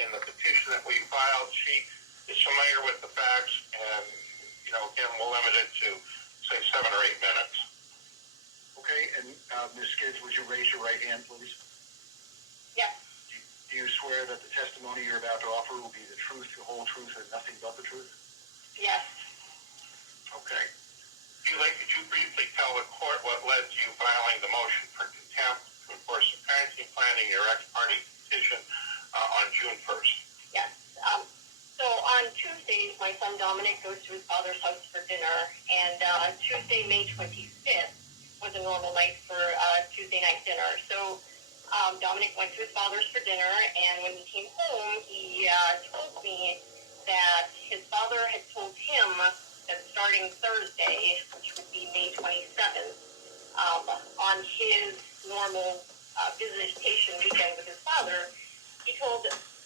in the petition that we filed. She is familiar with the facts, and, again, we'll limit it to, say, 7 or 8 minutes. Okay, and Ms. Skids, would you raise your right hand, please? Yes. Do you swear that the testimony you're about to offer will be the truth, the whole truth, and nothing but the truth? Yes. Okay. Could you briefly tell the court what led to you filing the motion for contempt to enforce the parenting plan in your ex parte petition on June 1st? Yes. So on Tuesdays, my son Dominic goes to his father's house for dinner, and Tuesday, May 25th, was a normal night for Tuesday night dinner. So Dominic went to his father's for dinner, and when he came home, he told me that his father had told him that starting Thursday, which would be May 27th, on his normal visitation weekend with his father,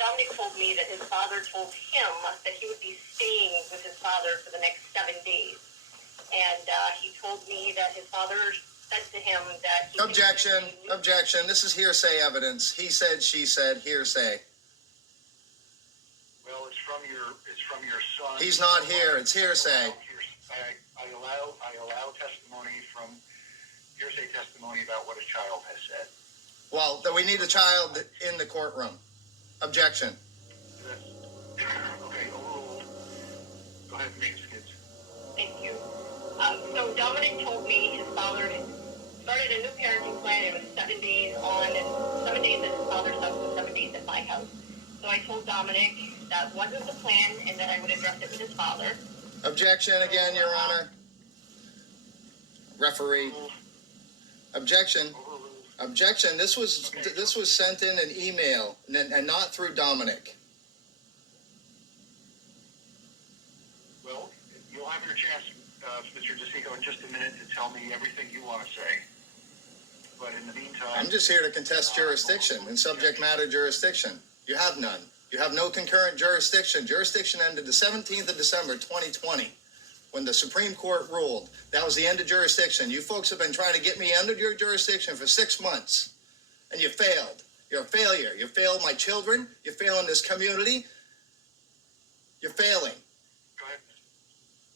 Dominic told me that his father told him that he would be staying with his father for the next 7 days. And he told me that his father said to him that he... Objection. This is hearsay evidence. He said, she said, hearsay. Well, it's from your son. He's not here. It's hearsay. I allow testimony from hearsay testimony about what a child has said. Well, then we need a child in the courtroom. Objection. Okay, overruled. Go ahead, Ms. Skids. Thank you. So Dominic told me his father started a new parenting plan. It was 7 days at his father's house and 7 days at my house. So I told Dominic that wasn't the plan and that I would address it with his father. Objection again, Your Honor. Referee. Objection. Objection. This was sent in an email and not through Dominic. Well, you'll have your chance, Mr. DeSico, in just a minute to tell me everything you want to say. But in the meantime... I'm just here to contest jurisdiction and subject matter jurisdiction. You have none. You have no concurrent jurisdiction. Jurisdiction ended the 17th of December, 2020, when the Supreme Court ruled. That was the end of jurisdiction. You folks have been trying to get me under your jurisdiction for 6 months, and you failed. You're a failure. You failed my children. You're failing this community. You're failing. Go ahead.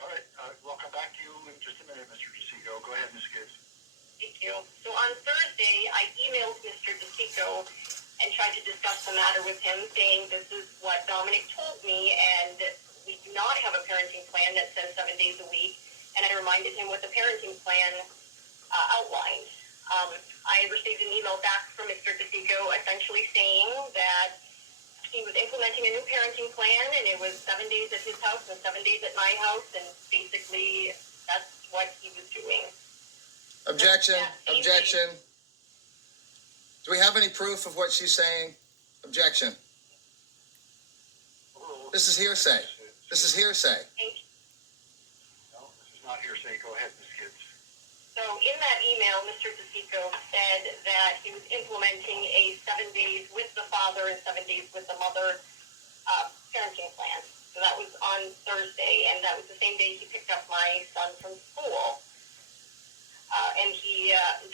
All right. We'll come back to you in just a minute, Mr. DeSico. Go ahead, Ms. Gibbs. Thank you. So on Thursday, I emailed Mr. DeSico and tried to discuss the matter with him, saying this is what Dominic told me, and we do not have a parenting plan that says 7 days a week. And I reminded him what the parenting plan outlined. I received an email back from Mr. DeSico essentially saying that he was implementing a new parenting plan, and it was 7 days at his house and 7 days at my house, and basically that's what he was doing. Objection. Objection. Do we have any proof of what she's saying? Objection. This is hearsay. This is hearsay. No, this is not hearsay. Go ahead, Ms. Gibbs. So in that email, Mr. DeSico said that he was implementing a 7 days with the father and 7 days with the mother parenting plan. So that was on Thursday, and that was the same day he picked up my son from school. And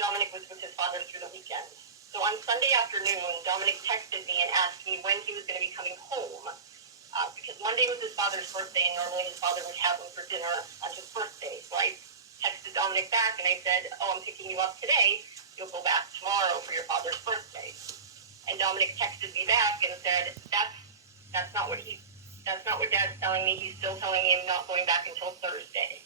Dominic was with his father through the weekend. So on Sunday afternoon, Dominic texted me and asked me when he was going to be coming home. Because Monday was his father's birthday, and normally his father would have him for dinner on his birthday. So I texted Dominic back, and I said, I'm picking you up today. You'll go back tomorrow for your father's birthday. And Dominic texted me back and said, that's not what Dad's telling me. He's still telling me I'm not going back until Thursday.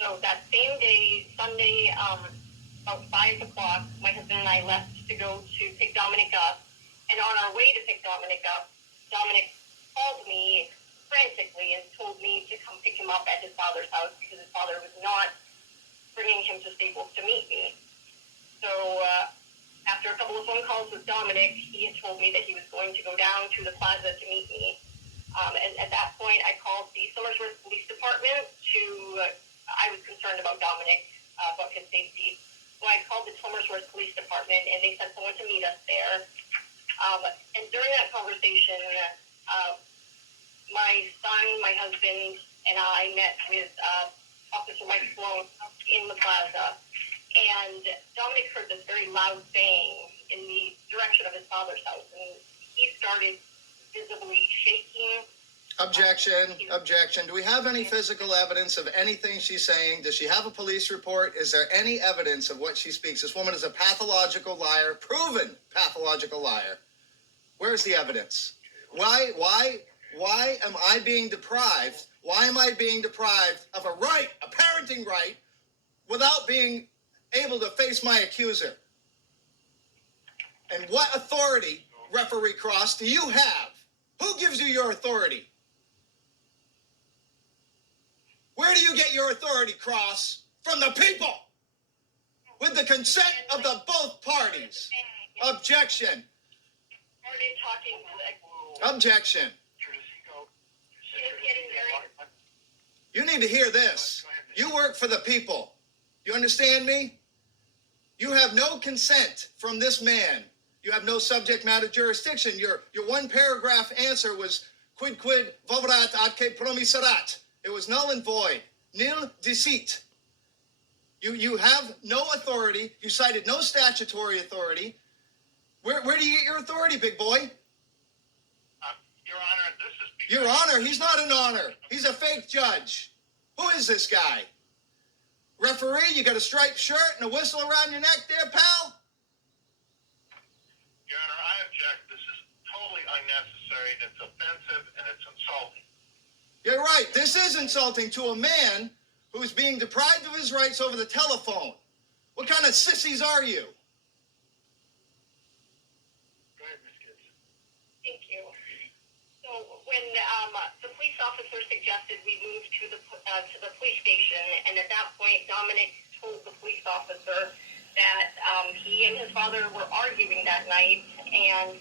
So that same day, Sunday, about 5 o'clock, my husband and I left to go to pick Dominic up. And on our way to pick Dominic up, Dominic called me frantically and told me to come pick him up at his father's house because his father was not bringing him to Staples to meet me. So after a couple of phone calls with Dominic, he had told me that he was going to go down to the plaza to meet me. And at that point, I called the Somersworth Police Department I was concerned about Dominic, about his safety. So I called the Somersworth Police Department, and they sent someone to meet us there. And during that conversation, my son, my husband, and I met with Officer Mike Sloan in the plaza. And Dominic heard this very loud bang in the direction of his father's house, and he started visibly shaking. Objection. Do we have any physical evidence of anything she's saying? Does she have a police report? Is there any evidence of what she speaks? This woman is a pathological liar, proven pathological liar. Where's the evidence? Why am I being deprived? Why am I being deprived of a right, a parenting right, without being able to face my accuser? And what authority, Referee Cross, do you have? Who gives you your authority? Where do you get your authority, Cross? From the people, with the consent of the both parties. Objection. Started talking to the Objection. she was getting very You need to hear this. You work for the people. You understand me? You have no consent from this man. You have no subject matter jurisdiction. Your one paragraph answer was quid voverat atque promisserat. It was null and void. Nil deceit. You have no authority. You cited no statutory authority. Where do you get your authority, big boy? Your Honor, this is... Your Honor, he's not an honor. He's a fake judge. Who is this guy? Referee, you got a striped shirt and a whistle around your neck there, pal? Your Honor, I object. This is totally unnecessary, and it's offensive, and it's insulting. You're right. This is insulting to a man who's being deprived of his rights over the telephone. What kind of sissies are you? Go ahead, Ms. Gibbs. Thank you. So when the police officer suggested we move to the police station, and at that point, Dominic told the police officer that he and his father were arguing that night, and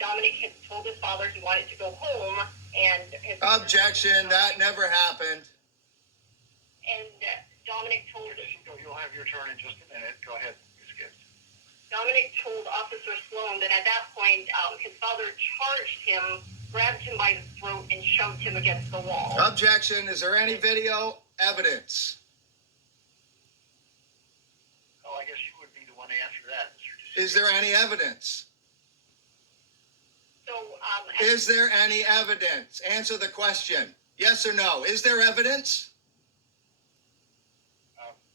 Dominic had told his father he wanted to go home, and his Objection. That never happened. And Dominic told You'll have your turn in just a minute. Go ahead, Ms. Gibbs. Dominic told Officer Sloan that at that point, his father charged him, grabbed him by the throat, and shoved him against the wall. Objection. Is there any video evidence? Oh, I guess you would be the one to answer that, Mr. DeSico. Is there any evidence? So, Is there any evidence? Answer the question. Yes or no? Is there evidence?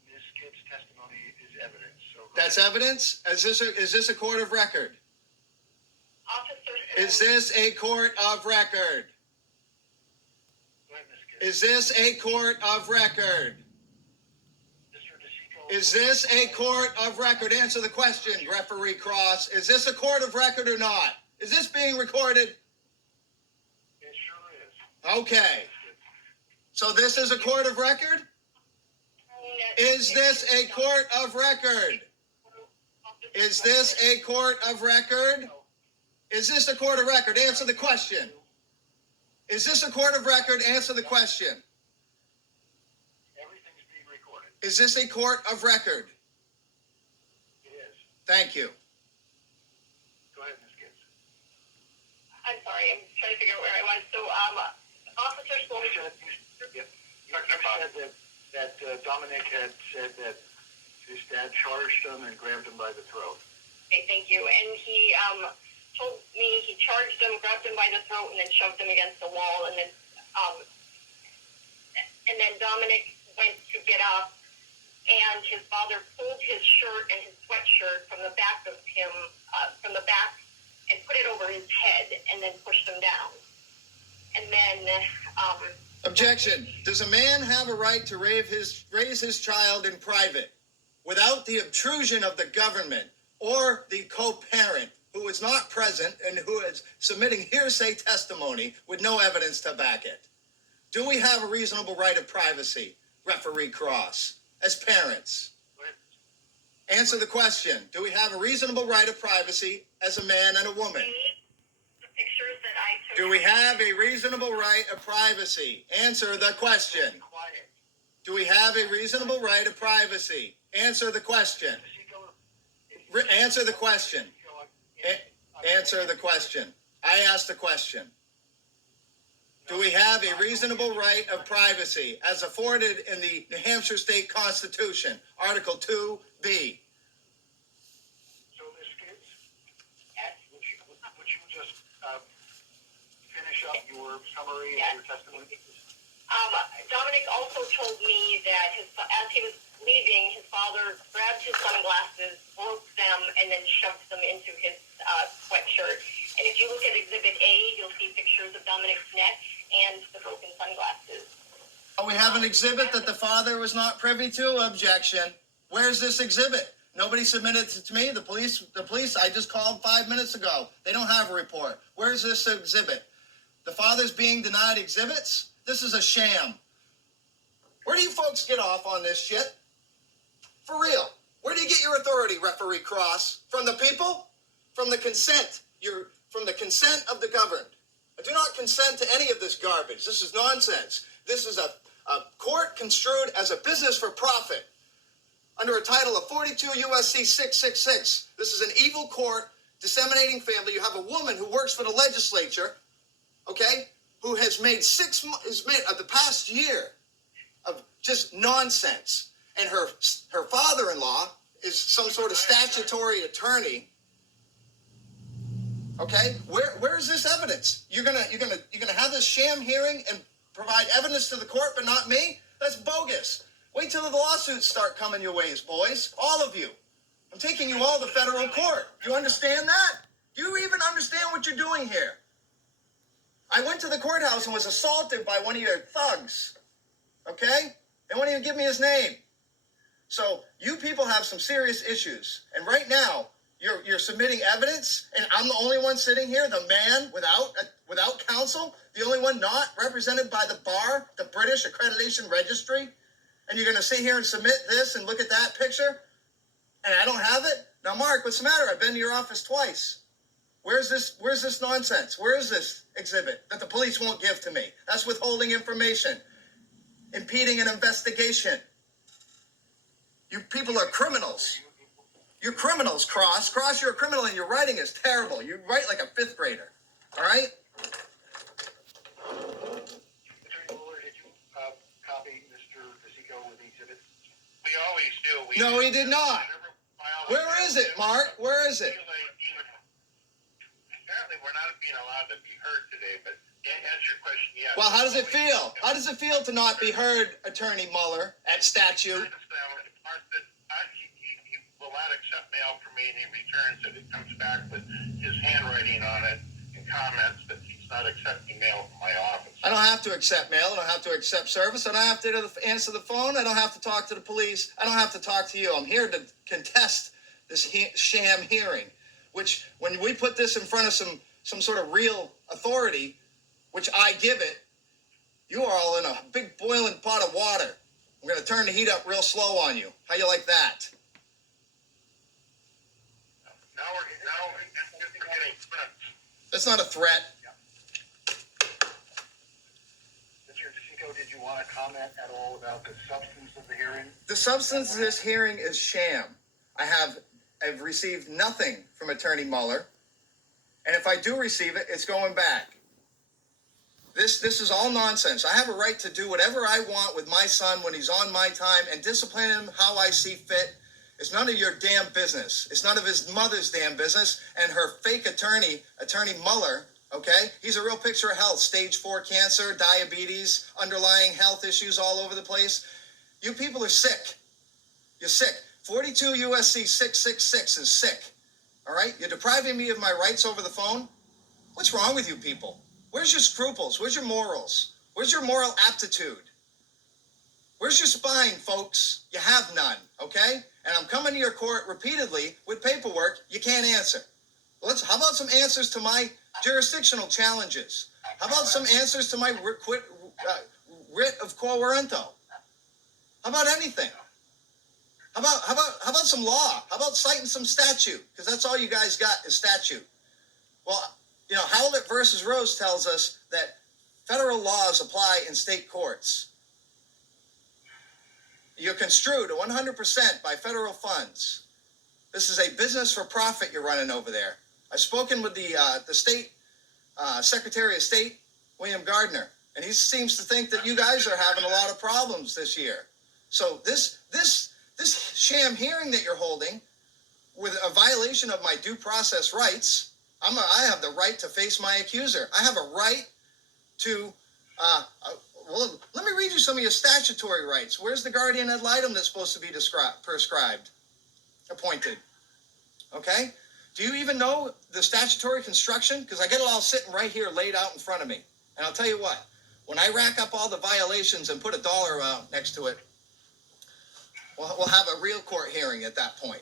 Ms. Gibbs' testimony is evidence. So go That's ahead. evidence? Is this a court of record? Officer Is Sloan, this a court of record? Go ahead, Ms. Gibbs. Is this a court of record? Mr. DeSico. Is this a court of record? Answer the question, Referee Cross. Is this a court of record or not? Is this being recorded? It sure is. Okay. So this is a court of record? Is this a court of record? Is this a court of record? Is this a court of record? Answer the question. Is this a court of record? Answer the question. Everything's being recorded. Is this a court of record? It is. Thank you. Go ahead, Ms. Gibbs. I'm sorry, I'm trying to figure out where I was. So, Officer Sloan, You said that Dominic had said that his dad charged him and grabbed him by the throat. okay, thank you. And he told me he charged him, grabbed him by the throat, and then shoved him against the wall. And then Dominic went to get up, and his father pulled his shirt and his sweatshirt from the back of him, and put it over his head, and then pushed him down. And then, Objection. Does a man have a right to raise his child in private without the obtrusion of the government or the co-parent who is not present and who is submitting hearsay testimony with no evidence to back it? Do we have a reasonable right of privacy, Referee Cross, as parents? Go ahead. Answer the question. Do we have a reasonable right of privacy as a man and a woman? the pictures that I took. Do we have a reasonable right of privacy? Answer the question. Quiet. Do we have a reasonable right of privacy? Answer the question. Answer the question. Answer the question. I asked the question. Do we have a reasonable right of privacy as afforded in the New Hampshire State Constitution, Article 2B? So, Ms. Gibbs, your summary Yes. of your testimony? Dominic also told me that as he was leaving, his father grabbed his sunglasses, broke them, and then shoved them into his sweatshirt. And if you look at Exhibit A, you'll see pictures of Dominic's neck and the broken sunglasses. Oh, we have an exhibit that the father was not privy to? Objection. Where's this exhibit? Nobody submitted it to me. The police, I just called 5 minutes ago. They don't have a report. Where's this exhibit? The father's being denied exhibits? This is a sham. Where do you folks get off on this shit? For real. Where do you get your authority, Referee Cross? From the people? From the consent. From the consent of the governed. I do not consent to any of this garbage. This is nonsense. This is a court construed as a business for profit under a title of 42 U.S.C. 666. This is an evil court disseminating family. You have a woman who works for the legislature, okay, who has made the past year of just nonsense. And her father-in-law is some sort of statutory attorney. Okay, where is this evidence? You're gonna have this sham hearing and provide evidence to the court, but not me? That's bogus. Wait till the lawsuits start coming your ways, boys. All of you. I'm taking you all to federal court. Do you understand that? Do you even understand what you're doing here? I went to the courthouse and was assaulted by one of your thugs. Okay? They won't even give me his name. So you people have some serious issues. And right now, you're submitting evidence, and I'm the only one sitting here, the man without counsel, the only one not represented by the bar, the British Accreditation Registry, and you're going to sit here and submit this and look at that picture, and I don't have it? Now, Mark, what's the matter? I've been to your office twice. Where's this nonsense? Where is this exhibit that the police won't give to me? That's withholding information, impeding an investigation. You people are criminals. You're criminals, Cross. Cross, you're a criminal, and your writing is terrible. You write like a fifth grader. All right? Attorney Mueller, did you copy Mr. DeSico with the exhibit? We always do. No, he did not. Where is it, Mark? Where is it? Apparently, we're not being allowed to be heard today, but to answer your question, yes. Well, how does it feel? How does it feel to not be heard, Attorney Mueller, at statute? He will not accept mail from me, and he returns it. It comes back with his handwriting on it and comments that he's not accepting mail from my office. I don't have to accept mail. I don't have to accept service. I don't have to answer the phone. I don't have to talk to the police. I don't have to talk to you. I'm here to contest this sham hearing, which when we put this in front of some sort of real authority, which I give it, you are all in a big boiling pot of water. I'm going to turn the heat up real slow on you. How you like that? Now we're getting threats. That's not a threat. Mr. DeSico, did you want to comment at all about the substance of the hearing? The substance of this hearing is sham. I've received nothing from Attorney Mueller, and if I do receive it, it's going back. This is all nonsense. I have a right to do whatever I want with my son when he's on my time and discipline him how I see fit. It's none of your damn business. It's none of his mother's damn business. And her fake attorney, Attorney Mueller, okay? He's a real picture of health. Stage 4 cancer, diabetes, underlying health issues all over the place. You people are sick. You're sick. 42 U.S.C. 666 is sick. All right? You're depriving me of my rights over the phone? What's wrong with you people? Where's your scruples? Where's your morals? Where's your moral aptitude? Where's your spine, folks? You have none, okay? And I'm coming to your court repeatedly with paperwork you can't answer. How about some answers to my jurisdictional challenges? How about some answers to my writ of quo warranto? How about anything? How about some law? How about citing some statute? Because that's all you guys got is statute. Well, you know, Howlett versus Rose tells us that federal laws apply in state courts. You're construed 100% by federal funds. This is a business for profit you're running over there. I've spoken with the state Secretary of State, William Gardner, and he seems to think that you guys are having a lot of problems this year. So this sham hearing that you're holding with a violation of my due process rights, I have the right to face my accuser. I have a right to, well, let me read you some of your statutory rights. Where's the guardian ad litem that's supposed to be prescribed, appointed? Okay? Do you even know the statutory construction? Because I get it all sitting right here laid out in front of me. And I'll tell you what, when I rack up all the violations and put a dollar next to it, we'll have a real court hearing at that point.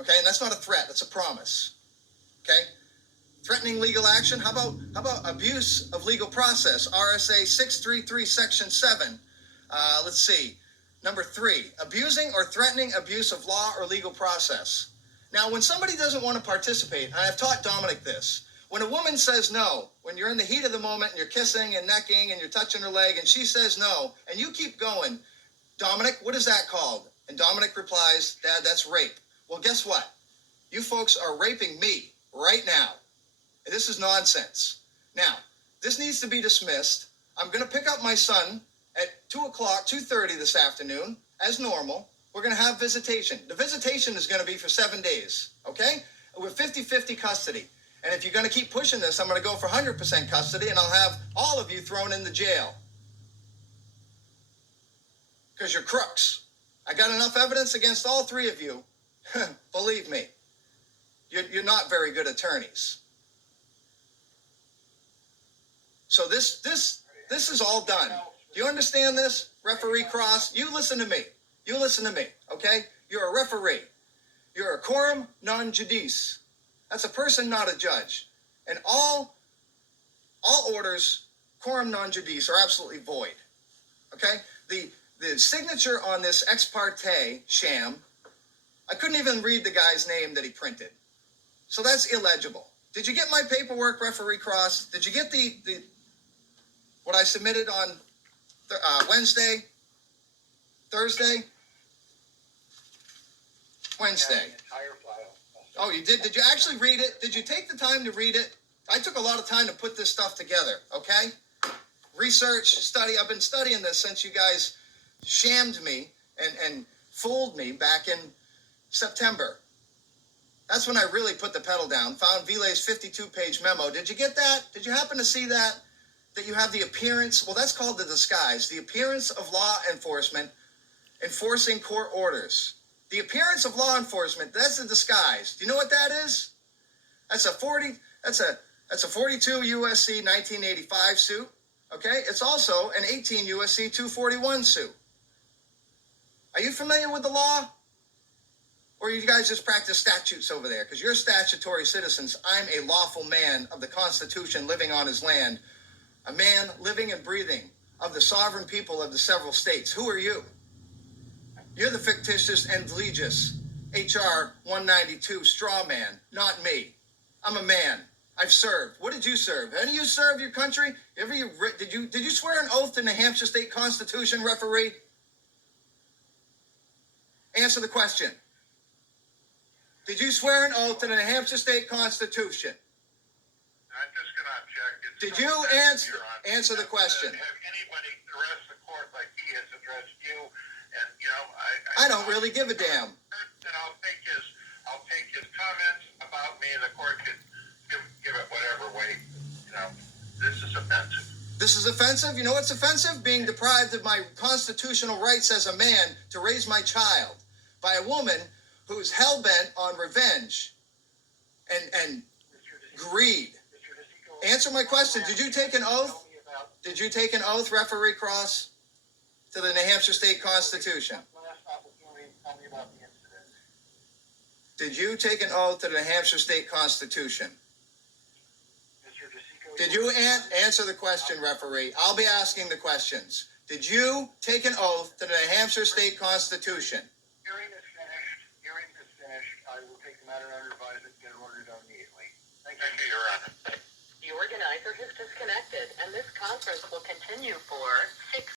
Okay? And that's not a threat, that's a promise. Okay? Threatening legal action, how about abuse of legal process? RSA 633 section 7. Let's see. Number 3, abusing or threatening abuse of law or legal process. Now, when somebody doesn't want to participate, and I've taught Dominic this, when a woman says no, when you're in the heat of the moment and you're kissing and necking and you're touching her leg and she says no, and you keep going, Dominic, what is that called? And Dominic replies, Dad, that's rape. Well, guess what? You folks are raping me right now. This is nonsense. Now, this needs to be dismissed. I'm going to pick up my son at 2:30 this afternoon, as normal. We're going to have visitation. The visitation is going to be for 7 days, okay? With 50-50 custody. And if you're going to keep pushing this, I'm going to go for 100% custody, and I'll have all of you thrown in the jail. Because you're crooks. I got enough evidence against all 3 of you. Believe me, you're not very good attorneys. So this is all done. Do you understand this, Referee Cross? You listen to me. You listen to me, okay? You're a referee. You're a quorum non judice. That's a person, not a judge. And all orders, quorum non judice, are absolutely void. Okay? The signature on this ex parte sham, I couldn't even read the guy's name that he printed. So that's illegible. Did you get my paperwork, Referee Cross? Did you get the what I submitted on Wednesday? Thursday? Wednesday. Entire file. Oh, you did? Did you actually read it? Did you take the time to read it? I took a lot of time to put this stuff together, okay? Research, study. I've been studying this since you guys shammed me and fooled me back in September. That's when I really put the pedal down. Found Vilay's 52-page memo. Did you get that? Did you happen to see that? That you have the appearance, well, that's called the disguise. The appearance of law enforcement enforcing court orders. The appearance of law enforcement, that's the disguise. Do you know what that is? That's a 42 USC 1985 suit. Okay? It's also an 18 USC 241 suit. Are you familiar with the law? Or you guys just practice statutes over there? Because you're statutory citizens. I'm a lawful man of the Constitution living on his land. A man living and breathing of the sovereign people of the several states. Who are you? You're the fictitious and egregious HR 192 straw man, not me. I'm a man. I've served. What did you serve? Have any of you served your country? Did you swear an oath to the New Hampshire State Constitution, referee? Answer the question. Did you swear an oath to the New Hampshire State Constitution? I'm just going to object. Did you answer the question? Have anybody address the court like he has addressed you? And, you know, I don't really give a damn. And I'll take his comments about me, and the court could give it whatever way. You know, this is offensive. This is offensive? You know what's offensive? Being deprived of my constitutional rights as a man to raise my child by a woman who's hell-bent on revenge and greed. Answer my question. Did you take an oath? Did you take an oath, Referee Cross, to the New Hampshire State Constitution? Did you take an oath to the New Hampshire State Constitution? Did you answer the question, referee? I'll be asking the questions. Did you take an oath to the New Hampshire State Constitution? Hearing is finished. I will take the matter under advisement and get it ordered out immediately. Thank you. Thank you, Your Honor. The organizer has disconnected, and this conference will continue for